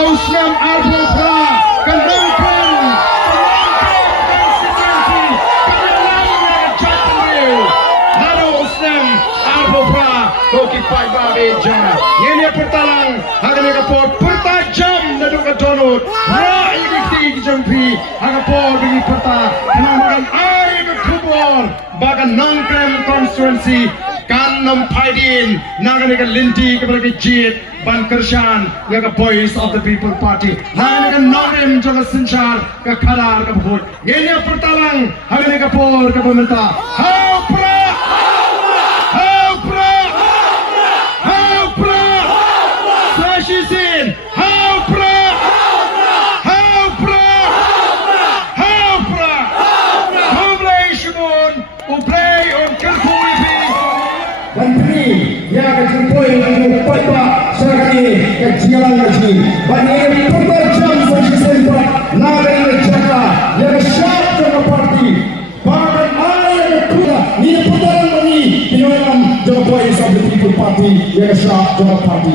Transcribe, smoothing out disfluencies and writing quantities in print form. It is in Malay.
Auslam Al-Bufra Kenangkan konstitusi Kenangnya Jatmil Lalu Auslam Al-Bufra Koki Pai Babe Jana Ini pertalang Hagani kapot Pertajam Naduk Donut Ra Ikik Jampi Hagapor Bini Perta Kenamakan Air Kubor Bagan Nongkrem Constituency Kan Nampaidin Nagani Kan Linti Kepada Jit Ban Kershan Yaga Voice of the People Party Nagani Kan Nongkrem Jaga Sinchar Ka Kalar Ka Bhut Ini pertalang Hagani Kapor Ka Pemerintah Haupra Haupra Haupra Slashisin Haupra Haupra Haupra Humlay Shimon Uplay on Kalpuri Bantri Ya Kalpuri Paipa Sarki Kajian Kaji Bani Pertajam Slashisin Nagari Jaka Ya Syab Jaka Party Bahkan Ayah Kuda Ini putaran Bani Pinoyam Jaka Voice of the People Party Ya Syab Jaka Party